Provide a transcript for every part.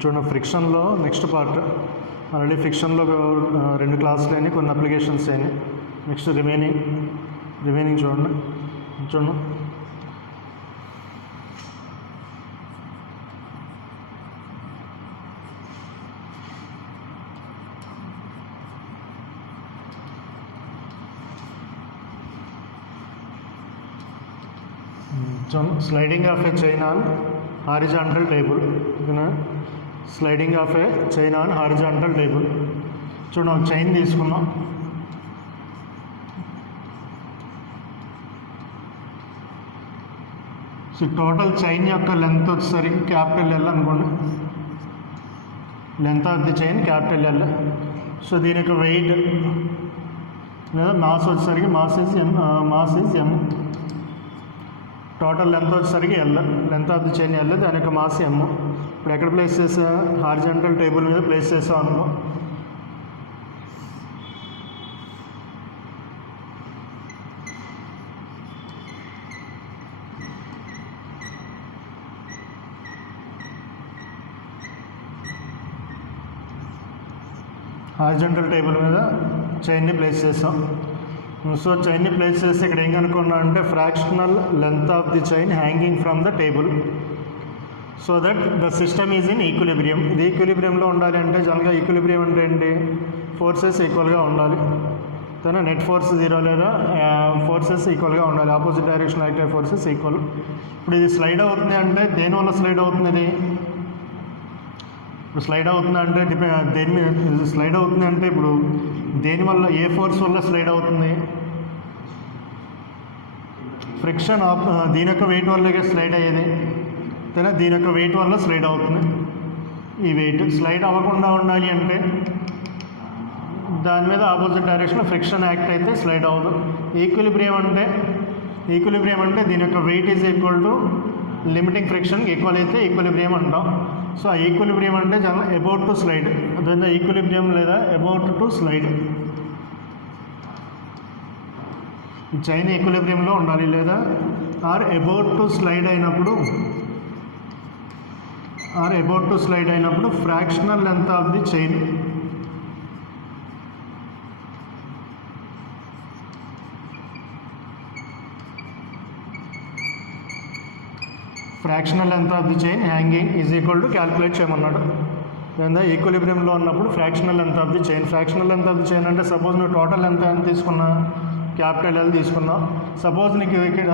చూడండి ఫ్రిక్షన్లో next part already ఫ్రిక్షన్లో 2 క్లాసులు అయినాయి, కొన్ని అప్లికేషన్స్ అయినాయి. నెక్స్ట్ రిమైనింగ్ చూడండి. Sliding of a chain on horizontal table. Sliding of a chain on horizontal table. చూడండి, ఒక చైన్ తీసుకున్నాం. సో టోటల్ చైన్ యొక్క లెంత్ వచ్చేసరికి క్యాపిటల్ ఎల్ అనుకోండి. Length of the chain capital L. So దీని యొక్క వెయిట్ లేదా మాస్ వచ్చేసరికి mass is M. Total length వచ్చేసరికి L, length of the chain L, దాని యొక్క మాస్ ఎమ్. ఇప్పుడు ఎక్కడ ప్లేస్ చేసా? హారిజాంటల్ టేబుల్ మీద ప్లేస్ చేసాం అనుకో. హారిజాంటల్ టేబుల్ మీద చైన్ని ప్లేస్ చేసాం. సో చైన్ని ప్లేస్ చేసి ఇక్కడ ఏం కనుక్కున్నా అంటే fractional length of the chain hanging from the table so that the system is in equilibrium. ఇది ఈక్విలిబ్రియంలో ఉండాలి అంటే జనరల్గా ఈక్విలిబ్రియం అంటే ఏంటి? ఫోర్సెస్ ఈక్వల్గా ఉండాలి. తన నెట్ ఫోర్స్ 0 లేదా ఫోర్సెస్ ఈక్వల్గా ఉండాలి. ఆపోజిట్ డైరెక్షన్ యాక్ట్ అయ్యే ఫోర్సెస్ ఈక్వల్. ఇప్పుడు ఇది స్లైడ్ అవుతుంది అంటే దేనివల్ల స్లైడ్ అవుతుంది? ఇది ఇప్పుడు స్లైడ్ అవుతుంది అంటే దేని మీద స్లైడ్ అవుతుంది అంటే ఇప్పుడు దేనివల్ల, ఏ ఫోర్స్ వల్ల స్లైడ్ అవుతుంది? ఫ్రిక్షన్ ఆఫ్ దీని యొక్క వెయిట్ వల్ల స్లైడ్ అయ్యేది. దీని యొక్క వెయిట్ వల్ల స్లైడ్ అవుతుంది. ఈ వెయిట్ స్లైడ్ అవ్వకుండా ఉండాలి అంటే దాని మీద ఆపోజిట్ డైరెక్షన్లో ఫ్రిక్షన్ యాక్ట్ అయితే స్లైడ్ అవ్వదు. ఈక్విలిబ్రియం అంటే దీని యొక్క weight is equal to limiting friction equal అయితే ఈక్విలిబ్రియం అంటాం. సో ఆ ఈక్విలిబ్రియం అంటే అబౌట్ టు స్లైడ్, అదే ఈక్విలిబ్రియం లేదా అబౌట్ టు స్లైడ్. చైన్ ఈక్విలిబ్రియంలో ఉండాలి లేదా అబౌట్ టు స్లైడ్ అయినప్పుడు fractional length of the chain hanging is equal to calculate చేయమన్నాడు. లేదా ఈక్విలిబ్రియంలో ఉన్నప్పుడు fractional length of the chain అంటే సపోజ్ నువ్వు టోటల్ లెంత్ ఎంత తీసుకున్నా? క్యాపిటల్ ఎల్ తీసుకున్నావు. సపోజ్ నీకు ఇక్కడ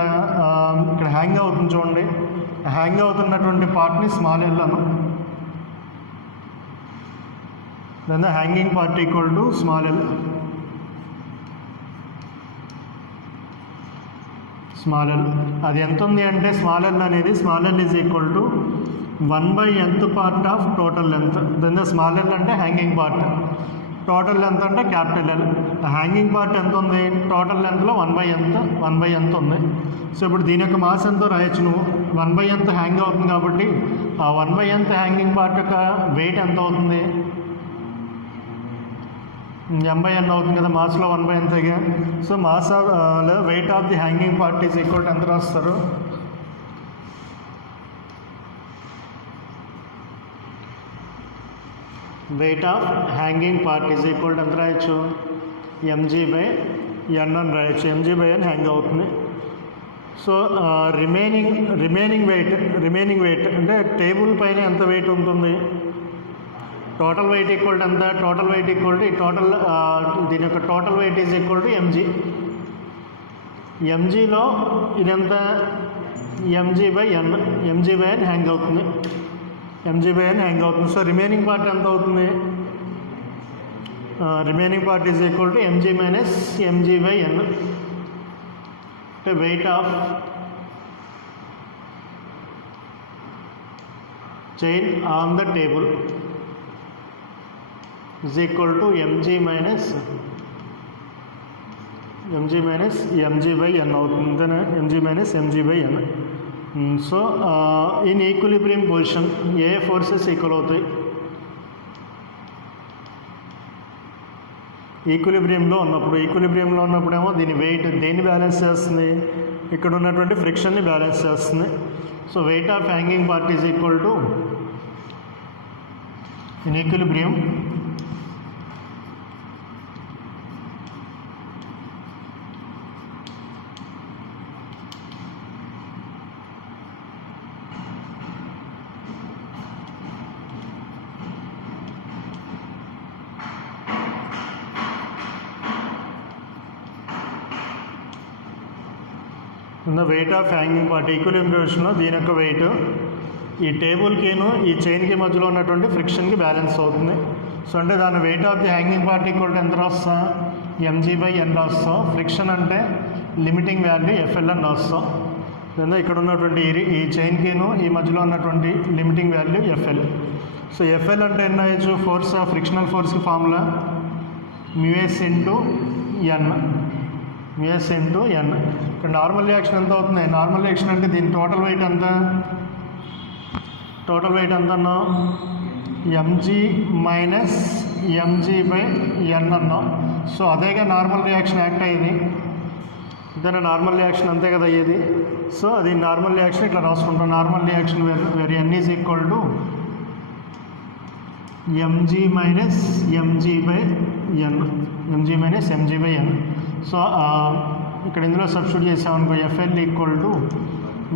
హ్యాంగ్ అవుతుంది చూడండి, హ్యాంగ్ అవుతున్నటువంటి పార్ట్ని స్మాల్ ఎల్ అను. లేదా hanging part equal to small L. అది ఎంత ఉంది అంటే small L is equal to 1/nth part of total length. Then small L అంటే హ్యాంగింగ్ పార్ట్, టోటల్ లెంత్ అంటే క్యాపిటల్ ఎల్. హ్యాంగింగ్ పార్ట్ ఎంత ఉంది? టోటల్ లెంత్లో 1/nth ఉంది. సో ఇప్పుడు దీని యొక్క మాస్ ఎంతో రాయొచ్చు నువ్వు. 1/nth హ్యాంగ్ అవుతుంది కాబట్టి ఆ 1/nth హ్యాంగింగ్ పార్ట్ యొక్క వెయిట్ ఎంత అవుతుంది? m/n అవుతుంది కదా, Maslow 1/nth. So mass of weight of the hanging part is equal to ఎంత రాస్తారు? Weight of hanging part is equal to ఎంత రాయొచ్చు? mg/n అని రాయొచ్చు. mg/n హ్యాంగ్ అవుతుంది. సో రిమైనింగ్ వెయిట్ అంటే టేబుల్ పైన ఎంత వెయిట్ ఉంటుంది? టోటల్ వెయిట్ ఈక్వల్ టు ఎంత? టోటల్ వెయిట్ ఈక్వల్ టు దీని యొక్క total weight is equal to mg. mgలో ఇదెంత? mg/n హ్యాంగ్ అవుతుంది. సో రిమైనింగ్ పార్ట్ ఎంత అవుతుంది? Remaining part is equal to mg minus mg/n. అంటే weight of chain on the table is equal to mg minus mg/n అవుతుంది. mg minus mg/n. So in equilibrium position A forces equal అవుతాయి? ఈక్విలిబ్రియంలో ఉన్నప్పుడేమో దీని wait దేన్ని balance చేస్తుంది? ఇక్కడ ఉన్నటువంటి ఫ్రిక్షన్ని balance చేస్తుంది. So weight of hanging part is equal to in equilibrium ఉన్న weight of hanging part equilibrium పొజిషన్లో దీని యొక్క వెయిట్ ఈ టేబుల్కిను ఈ చైన్కి మధ్యలో ఉన్నటువంటి ఫ్రిక్షన్కి బ్యాలెన్స్ అవుతుంది. సో అంటే దాని weight of the hanging part equal to ఎంత రాస్తాం, mg/n రాస్తాం. ఫ్రిక్షన్ అంటే లిమిటింగ్ వాల్యూ FL అని రాస్తాం. లేదా ఇక్కడ ఉన్నటువంటి ఈ చైన్కిను ఈ మధ్యలో ఉన్నటువంటి limiting value FL. So FL అంటే ఎన్ అయ్యచ్చు, ఫోర్స్ ఫ్రిక్షనల్ ఫోర్స్కి formula μs into n. μs into n. ఇక్కడ నార్మల్ రియాక్షన్ ఎంత అవుతుంది, నార్మల్ రియాక్షన్ అంటే దీని టోటల్ వెయిట్ ఎంత, టోటల్ వెయిట్ ఎంత అన్నాం, mg మైనస్ mg/n అన్నాం. సో అదేగా నార్మల్ రియాక్షన్ యాక్ట్ అయ్యేది, ఇదైనా నార్మల్ రియాక్షన్ అంతే కదా అయ్యేది. సో అది నార్మల్ రియాక్షన్ ఇట్లా రాసుకుంటాం. Normal reaction where n is equal to mg minus mg/n, mg minus mg/n. So ఇక్కడ ఇందులో సబ్స్టిట్యూట్ చేసామనుకో FL equal to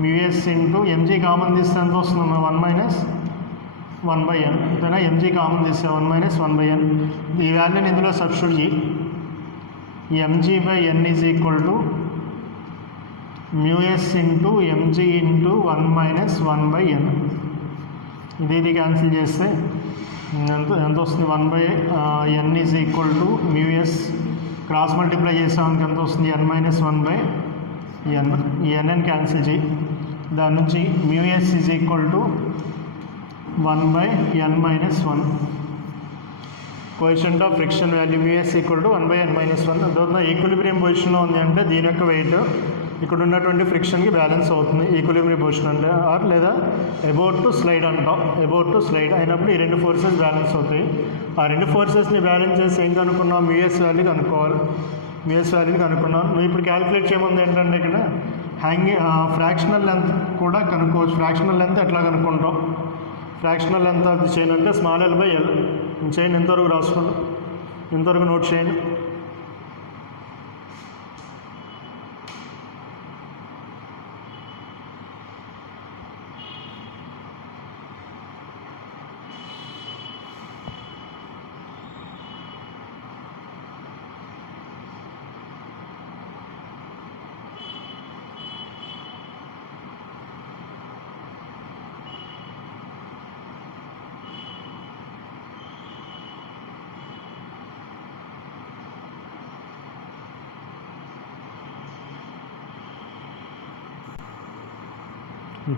μs into mg common తీస్తే ఎంత వస్తుంది, 1 మైనస్ 1/n. అంతేనా, mg కామన్ తీస్తే 1 మైనస్ 1/n. ఈ వాల్యూని ఇందులో సబ్స్టిట్యూట్ చేయి. mg/n is equal to μs into mg into 1 minus 1/n. ఇది క్యాన్సిల్ చేస్తే ఎంత వస్తుంది, 1/n is equal to μs cross multiply చేసామని ఎంత వస్తుంది, n మైనస్ 1/n. ఈ n క్యాన్సిల్ చేయి. దాని నుంచి μs is equal to 1/n minus 1. Coefficient of friction value μs equal to 1/n minus 1. అందువల్ల ఈక్విలిబ్రియం పొజిషన్లో ఉంది అంటే దీని యొక్క వెయిట్ ఇక్కడ ఉన్నటువంటి ఫ్రిక్షన్కి బ్యాలెన్స్ అవుతుంది ఈక్విలిబ్రియం పొజిషన్ అంటే. ఆర్ లేదా అబౌట్ టు స్లైడ్ అంటాం. అబౌట్ టు స్లైడ్ అయినప్పుడు ఈ రెండు ఫోర్సెస్ బ్యాలెన్స్ అవుతాయి. ఆ రెండు ఫోర్సెస్ని బ్యాలెన్స్ చేసి ఏం కనుక్కున్నాం, μs వాల్యూ కనుక్కోవాలి. μs వాల్యూని కనుక్కున్నాం. నువ్వు ఇప్పుడు క్యాలిక్యులేట్ చేయమంది ఏంటంటే ఇక్కడ ఫ్రాక్షనల్ లెంత్ కూడా కనుక్కోవచ్చు. ఫ్రాక్షనల్ లెంత్ ఎట్లా కనుక్కుంటాం, fractional length of the chain అంటే స్మాల్ l/l. చైన్ ఎంతవరకు రాసుకోండి, ఎంతవరకు నోట్ చేయండి.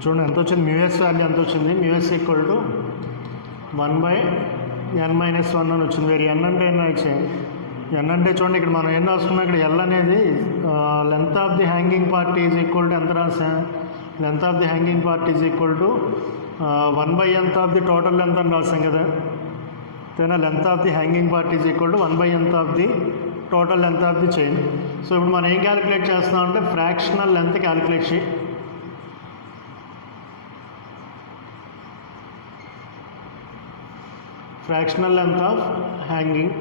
చూడండి ఎంత వచ్చింది, μs వాల్యూ ఎంత వచ్చింది, μs equal to 1/n minus 1 అని వచ్చింది. వేరే n అంటే ఎన్ని వచ్చాయి, n అంటే చూడండి ఇక్కడ మనం ఏం రాసుకున్నాం, ఇక్కడ l అనేది length of the hanging part is equal to ఎంత రాసా, length of the hanging part is equal to 1/nth of the total length అని రాసాం కదా. తేనా length of the hanging part is equal to 1/nth of the total length of the chain. So ఇప్పుడు మనం ఏం calculate చేస్తున్నాం అంటే fractional length calculate చేయి. Fractional length of hanging.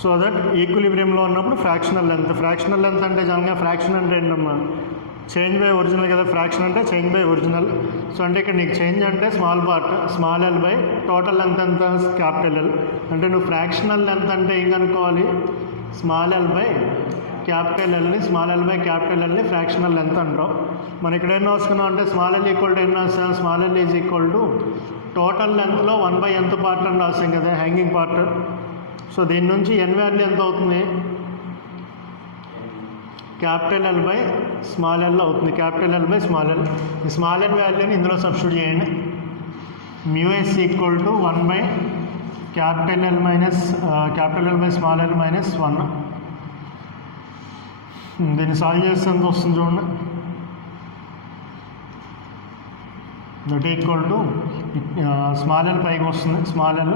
So that ఈక్విలిబ్రియంలో ఉన్నప్పుడు ఫ్రాక్షనల్ లెంత్. ఫ్రాక్షనల్ లెంత్ అంటే జనరల్గా ఫ్రాక్షన్ అంటే ఏంటమ్మా, చేంజ్ బై ఒరిజినల్ కదా. ఫ్రాక్షన్ అంటే చేంజ్ బై ఒరిజినల్. సో అంటే ఇక్కడ నీకు చేంజ్ అంటే small part small l by total length ఎంత క్యాపిటల్ L. అంటే నువ్వు ఫ్రాక్షనల్ లెంత్ అంటే ఏం కనుక్కోవాలి, స్మాల్ l బై క్యాపిటల్ Lని, స్మాల్ l బై క్యాపిటల్ Lని ఫ్రాక్షనల్ లెంత్ అంటాం. మనం ఇక్కడ ఏం రాసుకున్నాం అంటే స్మాల్ l ఈక్వల్ టు ఏం రాసాం, small l is equal to total లెంత్లో 1/nth పార్ట్ అని రాసాం కదా హ్యాంగింగ్ పార్ట్. సో దీని నుంచి n వాల్యూ ఎంత అవుతుంది, capital L by small l అవుతుంది. Capital L by small l. ఈ స్మాల్ l వాల్యూని ఇందులో సబ్స్టిట్యూట్ చేయండి. μs equal to 1 capital L minus capital L by small l minus 1. దీన్ని సాల్వ్ చేస్తే ఎంత వస్తుంది చూడండి. That equal to small l పైకి వస్తుంది, small l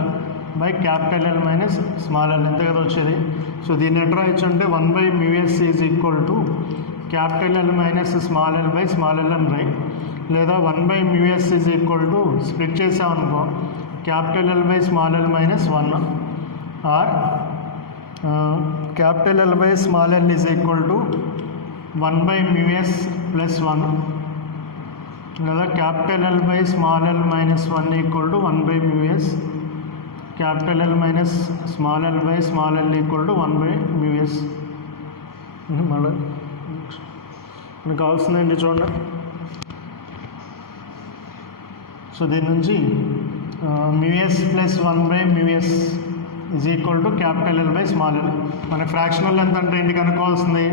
by capital L minus small l ఎంత కదా వచ్చేది. సో దీన్ని ఎట్లా రాయొచ్చు అంటే 1/μs is equal to capital L minus small l by small l అని రాయి. లేదా 1/μs is equal to split చేసామనుకో capital L by small l minus 1 or capital L by small l is equal to 1/μs plus 1 లేదా capital L by small l minus 1 equal to 1/μs capital L minus small l by small l equal to 1/μs. మళ్ళీ మనకు కావాల్సిందండి చూడండి. So దీని నుంచి μs plus 1/μs is equal to capital L by small l. మన fractional ఎంత అంటే ఏంటి కనుక్కోవాల్సింది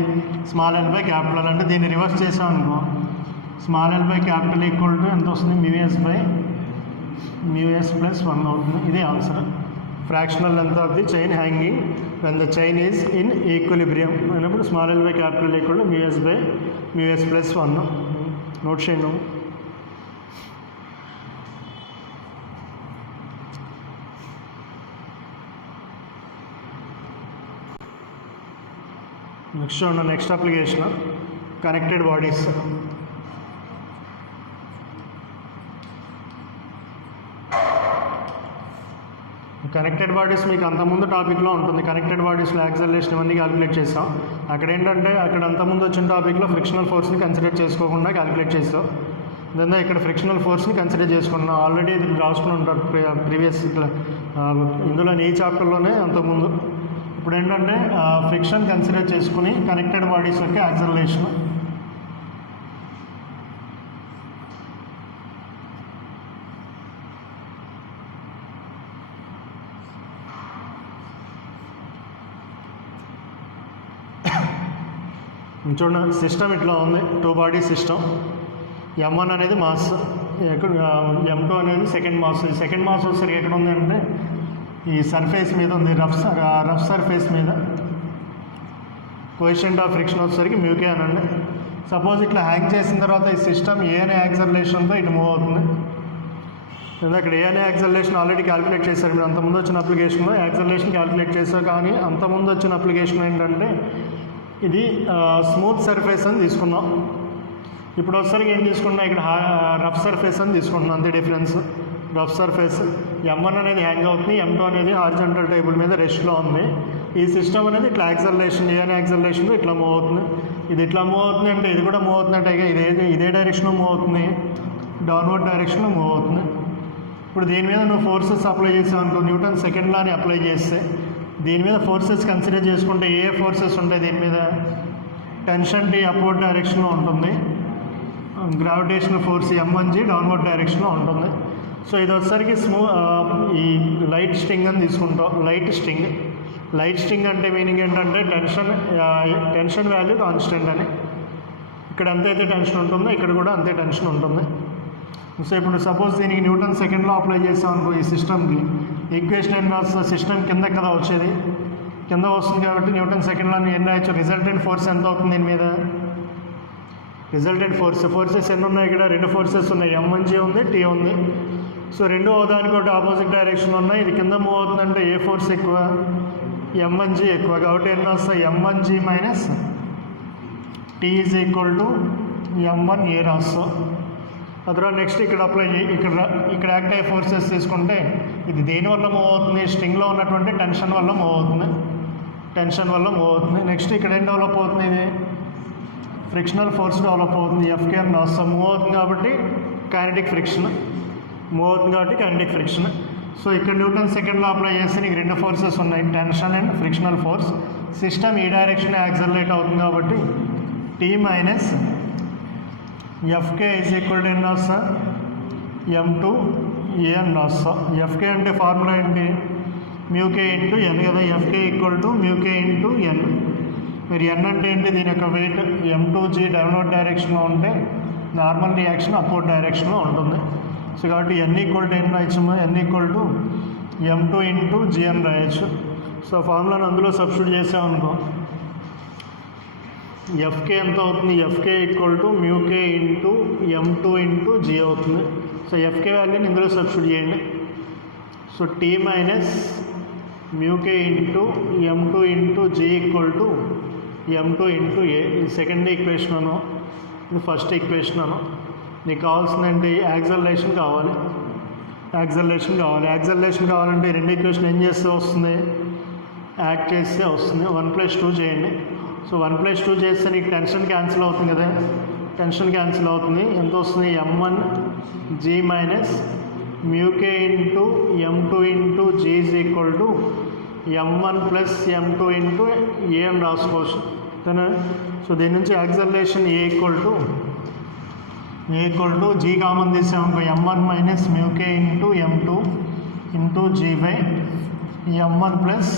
స్మాల్ l బై క్యాపిటల్. అంటే దీన్ని రివర్స్ చేసాం అనుకో small l by capital equal to ఎంత వస్తుంది μs ప్లస్ 1 అవుతుంది. ఇది answer. Fractional length of the chain hanging when the chain is in equilibrium అయినప్పుడు small l by capital equal to μs plus 1. Note చేయండి. Next చూడండి, next application connected bodies. Connected bodies మీకు అంతకుముందు టాపిక్లో ఉంటుంది. Connected బాడీస్లో acceleration ఇవన్నీ calculate చేస్తాం. అక్కడ ఏంటంటే అక్కడ అంతకుముందు వచ్చిన టాపిక్లో ఫ్రిక్షనల్ ఫోర్స్ని కన్సిడర్ చేసుకోకుండా క్యాలిక్యులేట్ చేస్తాం. దాని ఇక్కడ ఫ్రిక్షనల్ ఫోర్స్ని కన్సిడర్ చేసుకున్నాం. ఆల్రెడీ ఇది రాసుకుని ఉంటారు ప్రీవియస్ ఇందులో ఈ చాప్టర్లోనే అంతకుముందు. ఇప్పుడు ఏంటంటే ఫ్రిక్షన్ కన్సిడర్ చేసుకుని కనెక్టెడ్ బాడీస్ యొక్క యాక్సలరేషన్. చూడండి, సిస్టమ్ ఇట్లా ఉంది. 2 బాడీ సిస్టమ్. M1 అనేది మాస్, M2 అనేది సెకండ్ మాస్. సెకండ్ మాస్ వచ్చేసరికి ఎక్కడ ఉంది అంటే ఈ సర్ఫేస్ మీద ఉంది, రఫ్ సర్ఫేస్ మీద. కోఎఫిషియంట్ ఆఫ్ ఫ్రిక్షన్ వచ్చేసరికి μk అనండి. సపోజ్ ఇట్లా హ్యాంగ్ చేసిన తర్వాత ఈ సిస్టమ్ ఏ అనే యాక్సలరేషన్తో ఇటు మూవ్ అవుతుంది. అక్కడ ఏ అనే యాక్సలరేషన్ ఆల్రెడీ క్యాలిక్యులేట్ చేశారు మీరు అంతకుముందు వచ్చిన అప్లికేషన్లో. యాక్సలరేషన్ క్యాలిక్యులేట్ చేశారు, కానీ అంతకుముందు వచ్చిన అప్లికేషన్ ఏంటంటే ఇది స్మూత్ సర్ఫేస్ అని తీసుకున్నాం. ఇప్పుడు వచ్చేసరికి ఏం తీసుకున్నా ఇక్కడ రఫ్ సర్ఫేస్ అని తీసుకుంటున్నాం. అంతే డిఫరెన్స్. రఫ్ సర్ఫేస్ M1 అనేది హ్యాంగ్ అవుతుంది, M2 అనేది హారిజాంటల్ టేబుల్ మీద రెస్ట్లో ఉంది. ఈ సిస్టమ్ అనేది ఇట్లా యాక్సలరేషన్ ఏ అనే యాక్సలరేషన్ ఇట్లా మూవ్ అవుతుంది. ఇది ఇట్లా మూవ్ అవుతుంది అంటే ఇది కూడా మూవ్ అవుతుందంటే ఇదే డైరెక్షన్లో మూవ్ అవుతుంది, డౌన్వర్డ్ డైరెక్షన్లో మూవ్ అవుతుంది. ఇప్పుడు దీని మీద నువ్వు ఫోర్సెస్ అప్లై చేసావు అనుకో, న్యూటన్ సెకండ్ లాని అప్లై చేస్తే దీని మీద ఫోర్సెస్ కన్సిడర్ చేసుకుంటే ఏ ఫోర్సెస్ ఉంటాయి దీని మీద? టెన్షన్ T అప్వర్డ్ డైరెక్షన్లో ఉంటుంది, గ్రావిటేషనల్ ఫోర్స్ M1G డౌన్వర్డ్ డైరెక్షన్లో ఉంటుంది. సో ఇది వచ్చేసరికి ఈ లైట్ స్ట్రింగ్ అని తీసుకుంటాం. లైట్ స్ట్రింగ్ అంటే మీనింగ్ ఏంటంటే టెన్షన్ వాల్యూ కాన్స్టెంట్ అని. ఇక్కడ ఎంతైతే టెన్షన్ ఉంటుందో ఇక్కడ కూడా అంతే టెన్షన్ ఉంటుంది. సో ఇప్పుడు సపోజ్ దీనికి న్యూటన్ సెకండ్లో అప్లై చేస్తాం అనుకో ఈ సిస్టమ్కి, ఈక్వేషన్ ఏం రాస్తా? సిస్టమ్ కింద కదా వచ్చేది, కింద వస్తుంది కాబట్టి న్యూటన్ సెకండ్లో ఏం రాయొచ్చు? రిజల్టెంట్ ఫోర్స్ ఎంత అవుతుంది దీని మీద? రిజల్టెంట్ ఫోర్సెస్ ఎన్ని ఉన్నాయి? ఇక్కడ 2 ఫోర్సెస్ ఉన్నాయి, M1G ఉంది, T ఉంది. సో 2 దానికి ఒకటి ఆపోజిట్ డైరెక్షన్ ఉన్నాయి. ఇది కింద మూవ్ అవుతుందంటే ఏ ఫోర్స్ ఎక్కువ? M1G ఎక్కువ. కాబట్టి ఎన్ని వస్తాయి? M1G minus T is equal to M1A రాస్తాం. అదరా నెక్స్ట్ ఇక్కడ అప్లై ఇక్కడ యాక్ట్ అయ్యే ఫోర్సెస్ తీసుకుంటే ఇది దేని వల్ల మూవ్ అవుతుంది? స్ట్రింగ్లో ఉన్నటువంటి టెన్షన్ వల్ల మూవ్ అవుతుంది. నెక్స్ట్ ఇక్కడ ఏం డెవలప్ అవుతుంది? ఇది ఫ్రిక్షనల్ ఫోర్స్ డెవలప్ అవుతుంది, FK అని రాస్తాం. మూవ్ అవుతుంది కాబట్టి కైనెటిక్ ఫ్రిక్షన్. సో ఇక్కడ న్యూటన్ సెకండ్లో అప్లై చేస్తే నీకు 2 ఫోర్సెస్ ఉన్నాయి, tension and frictional force. System ఈ డైరెక్షన్ యాక్సలరేట్ అవుతుంది కాబట్టి T minus FK is equal to ఎన్ని రాస్తా? M2A అని రాస్తా. FK అంటే ఫార్ములా ఏంటి? μk ఇంటూ n కదా. FK equal to μk into n. మరి n అంటే ఏంటి? దీని యొక్క వెయిట్. M2G డౌన్వర్డ్ డైరెక్షన్లో ఉంటే నార్మల్ రియాక్షన్ అప్వర్డ్ డైరెక్షన్లో ఉంటుంది. సో కాబట్టి n ఈక్వల్ టు n రాయొచ్చు, n equal to M2 into G అని రాయొచ్చు. సో ఫార్ములాను అందులో సబ్స్టిట్యూట్ చేసామనుకో FK ఎంత అవుతుంది? FK equal to μk into M2 into G అవుతుంది. సో FK వాల్యూని ఇందులో సబ్స్టిట్యూట్ చేయండి. So T minus μk into M2 into G equal to M2 into A. ఇది సెకండ్ ఈక్వేషన్ అను, ఇది ఫస్ట్ ఈక్వేషన్ అను. నీకు కావాల్సిందంటే యాక్సలరేషన్ కావాలి. యాక్సలరేషన్ కావాలంటే రెండు ఈక్వేషన్ ఏం చేస్తే వస్తుంది, యాడ్ చేస్తే వస్తుంది. 1+2 చేయండి. సో 1+2 చేస్తే నీకు టెన్షన్ క్యాన్సిల్ అవుతుంది కదా, టెన్షన్ క్యాన్సిల్ అవుతుంది. ఎంత వస్తుంది, m1g minus μk into m2 into g is equal to m1 plus m2 into a అని రాసుకోవచ్చు. ఓకేనా? సో దీని నుంచి acceleration a equal to g common తీసాము, m1 minus μk into m2 into g by m1 plus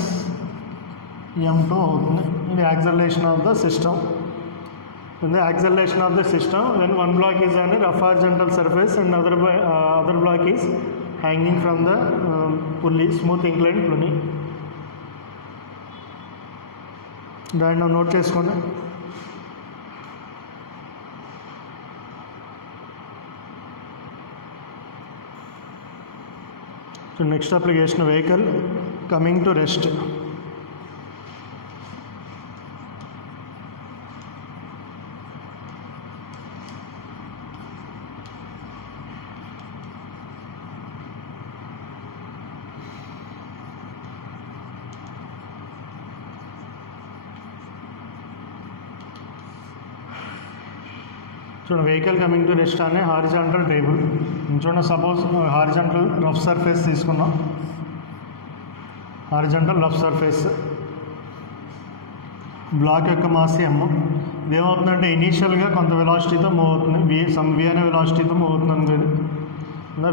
m2 అవుతుంది. ఇది acceleration of the system. The acceleration of the system when one block is on a rough horizontal surface and other block is hanging from the pulley, smooth inclined pulley. దాన్ని note చేసుకోండి. So next application vehicle coming to rest. చూడండి, vehicle coming to rest అనే horizontal table. చూడండి, suppose horizontal rough surface తీసుకున్నాం. Horizontal rough surface black యొక్క mass m. ఇదేమవుతుందంటే ఇనీషియల్గా కొంత వెలాసిటీతో move అవుతుంది, v అనే వెలాసిటీతో మూవ్ అవుతుంది అనుకోండి.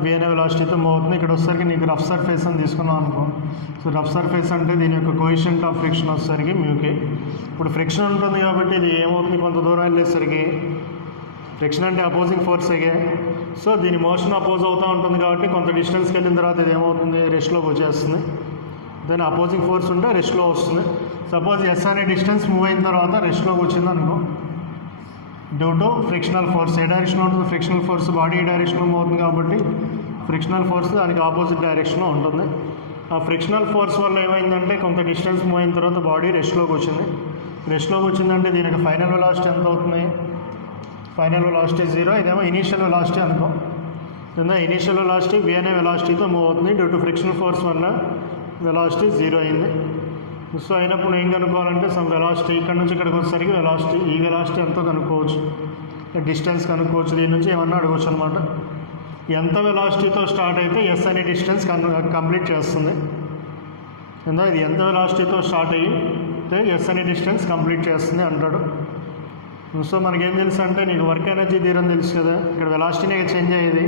v అనే వెలాసిటీతో మూవ్ అవుతుంది. ఇక్కడ వచ్చేసరికి నీకు రఫ్ సర్ఫేస్ అని తీసుకున్నాం అనుకో. సో రఫ్ సర్ఫేస్ అంటే దీని యొక్క కోఎఫిషియంట్ ఆఫ్ ఫ్రిక్షన్ వచ్చేసరికి μk. ఇప్పుడు ఫ్రిక్షన్ ఉంటుంది కాబట్టి ఇది ఏమవుతుంది, కొంత దూరం వెళ్ళేసరికి ఫ్రిక్షన్ అంటే అపోజింగ్ ఫోర్సేగే. సో దీని మోషన్ అపోజ్ అవుతూ ఉంటుంది కాబట్టి కొంత డిస్టెన్స్కి వెళ్ళిన తర్వాత ఇది ఏమవుతుంది, రెస్ట్లోకి వచ్చేస్తుంది. దాని అపోజింగ్ ఫోర్స్ ఉంటే రెస్ట్లో వస్తుంది. సపోజ్ ఎస్ అనే డిస్టెన్స్ మూవ్ అయిన తర్వాత రెస్ట్లోకి వచ్చింది అనుకో, డ్యూ టు ఫ్రిక్షనల్ ఫోర్స్. ఏ డైరెక్షన్లో ఉంటుంది ఫ్రిక్షనల్ ఫోర్స్, బాడీ డైరెక్షన్లో మూవ్ అవుతుంది కాబట్టి ఫ్రిక్షనల్ ఫోర్స్ దానికి ఆపోజిట్ డైరెక్షన్లో ఉంటుంది. ఆ ఫ్రిక్షనల్ ఫోర్స్ వల్ల ఏమైందంటే కొంత డిస్టెన్స్ మూవ్ అయిన తర్వాత బాడీ రెస్ట్లోకి వచ్చింది. రెస్ట్లోకి వచ్చిందంటే దీనికి ఫైనల్ వెలాసిటీ ఎంత అవుతుంది, ఫైనల్ వెలాసిటీ 0. ఇదేమో ఇనీషియల్ వెలాసిటీ అనుకో. ఇనీషియల్ వెలాసిటీ v అనే వెలాసిటీతో మూవ్ అవుతుంది. డ్యూ టు ఫ్రిక్షనల్ ఫోర్స్ వల్ల వెలాసిటీ 0 అయింది. సో అయినప్పుడు ఏం కనుక్కోవాలంటే సమ్ వెలాసిటీ, ఇక్కడ నుంచి ఇక్కడికి వచ్చేసరికి వెలాసిటీ, ఈ వెలాసిటీ ఎంతో కనుక్కోవచ్చు, డిస్టెన్స్ కనుక్కోవచ్చు. దీని నుంచి ఏమన్నా అడగవచ్చు అనమాట. ఎంత వెలాసిటీతో స్టార్ట్ అయితే ఎస్ అనే డిస్టెన్స్ కంప్లీట్ చేస్తుంది. ఇది ఎంత వెలాసిటీతో స్టార్ట్ అయితే ఎస్ అనే డిస్టెన్స్ కంప్లీట్ చేస్తుంది అంటాడు. సో మనకేం తెలుసు అంటే నీకు వర్క్ ఎనర్జీ థీరం తెలుసు కదా. ఇక్కడ వెలాసిటీనే చేంజ్ అయ్యేది,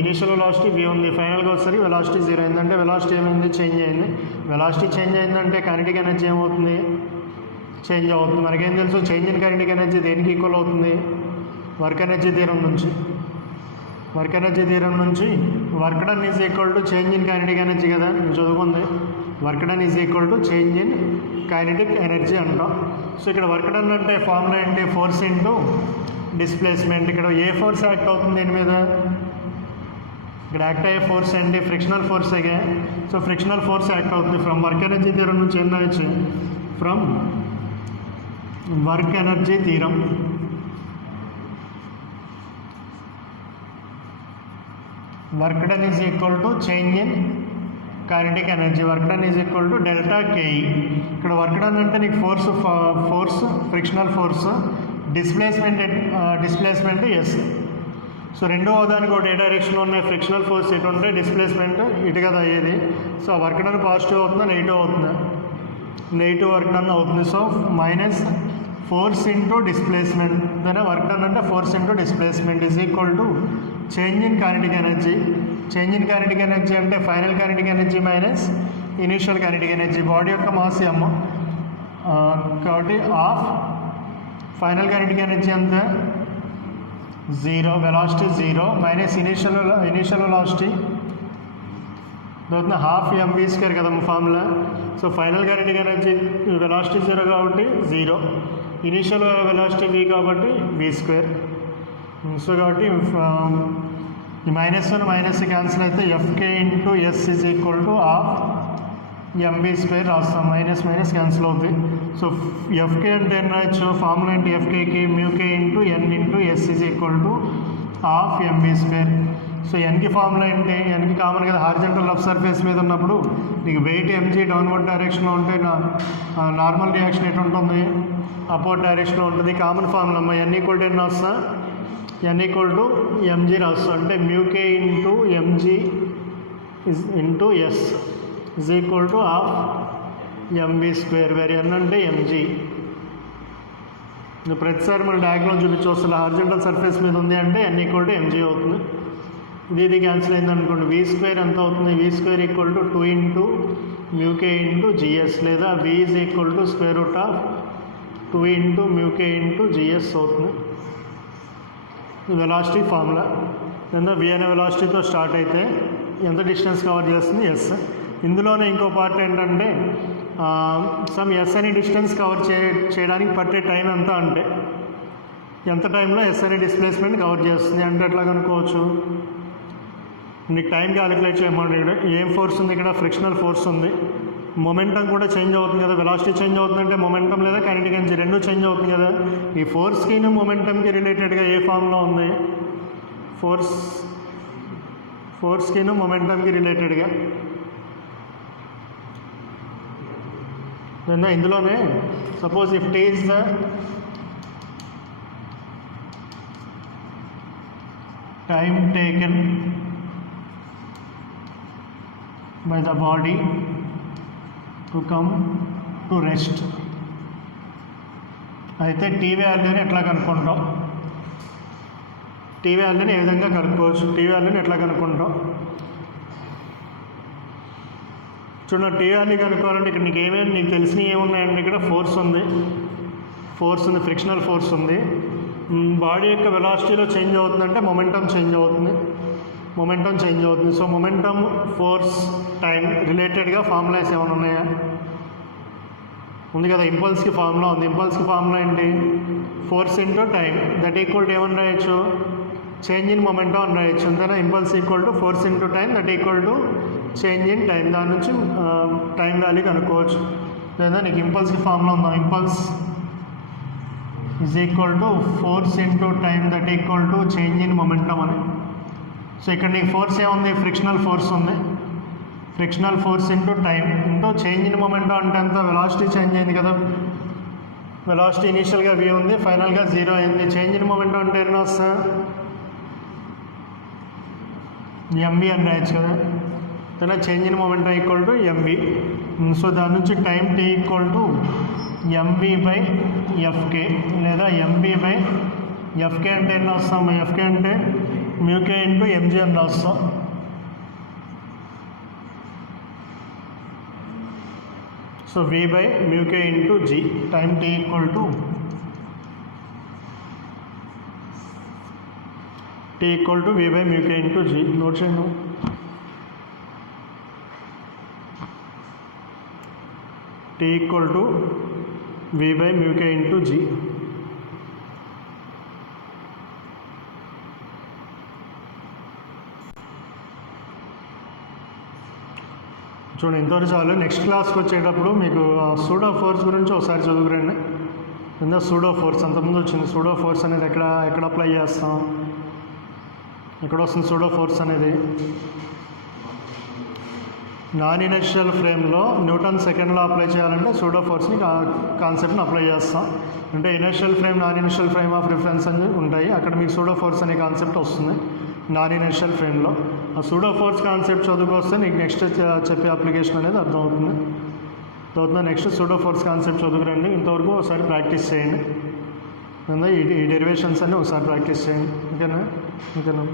ఇనీషియల్ వెలాసిటీ v ఉంది, ఫైనల్గా వచ్చేసరికి వెలాసిటీ 0 అయిందంటే వెలాసిటీ ఏమైంది, చేంజ్ అయింది. వెలాసిటీ చేంజ్ అయిందంటే కైనెటిక్ ఎనర్జీ ఏమవుతుంది, చేంజ్ అవుతుంది. మనకేం తెలుసు, చేంజ్ ఇన్ కైనెటిక్ ఎనర్జీ దేనికి ఈక్వల్ అవుతుంది, వర్క్ ఎనర్జీ థీరం నుంచి. Work done is equal to change in kinetic energy కదా, చదువుకుంది. Work done is equal to change in kinetic energy అంటాం. సో ఇక్కడ వర్క్ డన్ అంటే ఫార్ములా ఏంటి, ఫోర్స్ ఇంటూ డిస్ప్లేస్మెంట్. ఇక్కడ ఏ ఫోర్స్ యాక్ట్ అవుతుంది దీని మీద, ఇక్కడ యాక్ట్ అయ్యే ఫోర్స్ ఏంటి, ఫ్రిక్షనల్ ఫోర్స్ అయ్యే. సో ఫ్రిక్షనల్ ఫోర్స్ యాక్ట్ అవుతుంది. ఫ్రమ్ వర్క్ ఎనర్జీ థీరం నుంచి ఏం రాయొచ్చు, from work energy theorem work done is equal to change in kinetic energy. Work done is equal to delta KE. ఇక్కడ work done అంటే నీకు force frictional force, displacement S. So రెండో దానికి ఒకటి ఏ డైరెక్షన్లో ఉన్నాయి, ఫ్రిక్షనల్ ఫోర్స్ ఇటు ఉంటే డిస్ప్లేస్మెంట్ ఇటు కదా అయ్యేది. సో వర్క్ డన్ పాజిటివ్ అవుతుందా నెగిటివ్ అవుతుందా, నెగిటివ్ వర్క్ డన్ అవుతుంది. So minus force into displacement, దాని వర్క్ డన్ అంటే force into displacement is equal to change in kinetic energy. Change in kinetic energy అంటే final kinetic energy minus initial kinetic energy. Body యొక్క mass m కాబట్టి of final kinetic energy ఎంత 0, velocity 0 minus initial velocity అవుతుంది half mv² కదా formula. So final kinetic energy velocity 0 కాబట్టి 0, initial velocity v కాబట్టి v². So కాబట్టి ఈ minus cancel అయితే fk into S is equal to half mv² రాస్తాం. Minus cancel అవుతుంది. సో ఎఫ్కే అంటే ఏం రాయొచ్చు, ఫార్ములా ఏంటి ఎఫ్కేకి, mu k into N into S is equal to half MV square. So ఎన్కి ఫార్ములా ఏంటి, ఎన్కి కామన్ కదా, హారిజంటల్ రఫ్ సర్ఫేస్ మీద ఉన్నప్పుడు నీకు వెయిట్ ఎంజీ డౌన్వర్డ్ డైరెక్షన్లో ఉంటే నార్మల్ రియాక్షన్ ఎటు ఉంటుంది, అప్వర్డ్ డైరెక్షన్లో ఉంటుంది. కామన్ ఫార్ములా అమ్మ ఎన్ ఈక్వల్ టు ఎన్ రాస్తా, ఎన్ ఈక్వల్ టు ఎంజీ రాస్తా, అంటే mu k into MG into S is equal to half MV square, where N అంటే ఎంజీ. ప్రతిసారి మనం డయాగ్రామ్ చూపించి వస్తుంది, హారిజంటల్ సర్ఫేస్ మీద ఉంది అంటే ఎన్ ఈక్వల్ టు ఎంజీ అవుతుంది. ఇది క్యాన్సిల్ అయింది అనుకోండి, వి స్క్వేర్ ఎంత అవుతుంది, V square equal to 2 into mu k into GS, లేదా V is equal to square root of 2 into mu k into GS అవుతుంది. వెలాసిటీ ఫార్ములా లేదా వి అనే వెలాసిటీతో స్టార్ట్ అయితే ఎంత డిస్టెన్స్ కవర్ చేస్తుంది, ఎస్. ఇందులోనే ఇంకో పార్ట్ ఏంటంటే సమ్ ఎస్ అనే డిస్టెన్స్ కవర్ చేయడానికి పట్టే టైం ఎంత అంటే ఎంత టైంలో ఎస్ అనే డిస్ప్లేస్మెంట్ కవర్ చేస్తుంది అంటే ఎట్లా కనుక్కోవచ్చు, నీకు టైం క్యాలిక్యులేట్ చేయమంటే ఇక్కడ ఏం ఫోర్స్ ఉంది, ఇక్కడ ఫ్రిక్షనల్ ఫోర్స్ ఉంది, మొమెంటం కూడా చేంజ్ అవుతుంది కదా, వెలాసిటీ చేంజ్ అవుతుందంటే మొమెంటం లేదా కైనెటిక్ ఎనర్జీ రెండు చేంజ్ అవుతుంది కదా. ఈ ఫోర్స్కి మొమెంటంకి రిలేటెడ్గా ఏ ఫామ్లో ఉంది, ఫోర్స్కి మొమెంటంకి రిలేటెడ్గా ఇందులోనే suppose if T is the time taken by the body to come to rest, అయితే టీ వాల్యూని ఎట్లా కనుక్కుంటాం, టీ వాల్యూని ఏ విధంగా కనుక్కోవచ్చు, టీ వాల్యూని ఎట్లా కనుక్కుంటాం చూడండి. టీ వాల్యూ కనుక్కోవాలంటే ఇక్కడ నీకు ఏమేమి నీకు తెలిసినవి ఏమున్నాయండి, ఇక్కడ ఫోర్స్ ఉంది, ఫ్రిక్షనల్ ఫోర్స్ ఉంది, బాడీ యొక్క వెలాసిటీలో చేంజ్ అవుతుందంటే మొమెంటం చేంజ్ అవుతుంది. సో మొమెంటం, ఫోర్స్, టైం రిలేటెడ్గా ఫార్ములాస్ ఏమైనా ఉన్నాయా, ఉంది కదా. ఇంపల్స్కి ఫార్ములా ఉంది, ఇంపల్స్కి ఫార్ములా ఏంటి, force into time that equal to ఏమని రాయొచ్చు, చేంజ్ ఇన్ మొమెంటం అని రాయొచ్చు అంతేనా. Impulse equal to force into time that equal to change in time, దాని నుంచి టైం వాల్యూ కనుక్కోవచ్చు. లేదా నీకు ఇంపల్స్కి ఫార్ములా ఉందా, impulse is equal to force into time that equal to change in momentum అని. సో ఇక్కడ నీకు ఫోర్స్ ఏముంది, ఫ్రిక్షనల్ ఫోర్స్ ఉంది, frictional force into time into change in momentum అంటే అంత వెలాసిటీ చేంజ్ అయింది కదా, వెలాసిటీ ఇనీషియల్గా v ఉంది, ఫైనల్గా 0 అయింది. చేంజ్ ఇన్ మొమెంటం అంటే ఎన్ని వస్తా mv అని రాయొచ్చు కదా, లేదా change in momentum equal to mv. So దాని నుంచి time t equal to mv by FK, లేదా mv బై ఎఫ్కే అంటే ఎన్ని వస్తాం, ఎఫ్కే అంటే మ్యూకే ఇంటూ ఎంజీ అని రాస్తాం. So v by mu k into G, time t equal to v by mu k into G. Note చేయండి, t equal to v by mu k into G. చూడండి ఇంతవరకు చాలు. నెక్స్ట్ క్లాస్కి వచ్చేటప్పుడు మీకు సూడో ఫోర్స్ గురించి ఒకసారి చదువుకురండి. కింద సూడో ఫోర్స్ అంతకుముందు వచ్చింది. సూడో ఫోర్స్ అనేది ఎక్కడ అప్లై చేస్తాం, ఎక్కడ వస్తుంది సూడో ఫోర్స్ అనేది, నాన్ ఇనర్షియల్ ఫ్రేమ్లో న్యూటన్ సెకండ్ లా అప్లై చేయాలంటే సూడో ఫోర్స్ని కాన్సెప్ట్ని అప్లై చేస్తాం. అంటే inertial frame, non inertial frame of reference అని ఉంటాయి, అక్కడ మీకు సూడో ఫోర్స్ అనే కాన్సెప్ట్ వస్తుంది నాన్ ఇనర్షియల్ ఫ్రేమ్లో. ఆ సూడో ఫోర్స్ కాన్సెప్ట్ చదువుకొస్తే నీకు నెక్స్ట్ చెప్పే అప్లికేషన్ అనేది అర్థమవుతుంది. నెక్స్ట్ సూడో ఫోర్స్ కాన్సెప్ట్ చదువుకురండి. ఇంతవరకు ఒకసారి ప్రాక్టీస్ చేయండి, ఈ డెరివేషన్స్ అన్నీ ఒకసారి ప్రాక్టీస్ చేయండి. ఓకేనా.